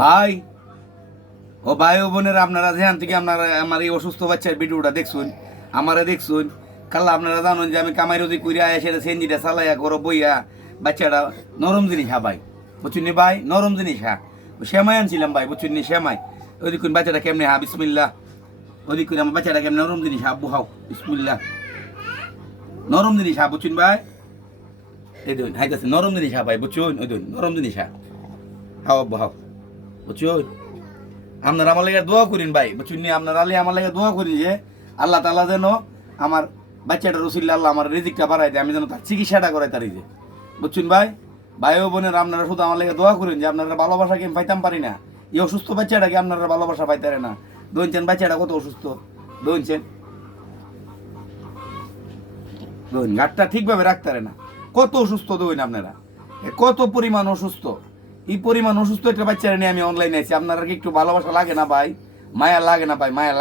ভাই ও ভাই ও বোনেরা, আপনারা যেখান থেকে আপনারা আমার এই অসুস্থ বাচ্চার ভিডিওটা দেখছুন, আমারে দেখছুন, কাল্লা আপনারা জানুন যে আমি কামাই রোজি কইরা সেটা সেঞ্জিটা চালাইয়া ঘর বইয়া বাচ্চাটা নরম জিনিস হা ভাই, বুঝছেন নি ভাই, নরম জিনিস হা। শ্যামাই আনছিলাম ভাই, বুঝছেন নি, শ্যামাই। ওই দেখুন বাচ্চাটা কেমনে হা, বিসমিল্লাহ। ওই দেখুন আমার বাচ্চাটা কেমন নরম জিনিস হা, বুহাও বিসমিল্লাহ। নরম জিনিস হা, বুঝছেন ভাই। এই দেখুন হাইতেছে নরম জিনিস হা ভাই, বুঝছুন, ওই দেখুন নরম জিনিস হা, হাও বুহাও, বুঝছুন। আপনারা আমার লেগে দোয়া করেন ভাই, বুঝছেন নি, আপনারা আলী আমার লেগে দোয়া করি যে আল্লাহ তাআলা যেন আমার বাচ্চাটা রসিল্লা আল্লাহ আমার রিজিকটা বাড়াই দেয়, আমি যেন তার চিকিৎসাটা করাই তার যে, বুঝছেন ভাই। ভাই ও বোনের আপনারা শুধু আমার লেগে দোয়া করেন যে আপনারা ভালোবাসাকে আমি পাইতাম পারি না, এই অসুস্থ বাচ্চাটাকে আপনারা ভালোবাসা পাইতারে না। দইনছেন বাচ্চাটা কত অসুস্থ, দইনছেন, দইন গাটটা ঠিকভাবে রাখতারে না, কত অসুস্থ দইন আপনারা, কত পরিমাণ অসুস্থ। এই পরিমাণ অসুস্থ একটা বাচ্চারা নিয়ে আমি অনলাইনে আছি, আপনারা কি একটু ভালোবাসা লাগে না ভাই, মায়া লাগে না ভাই, মায়া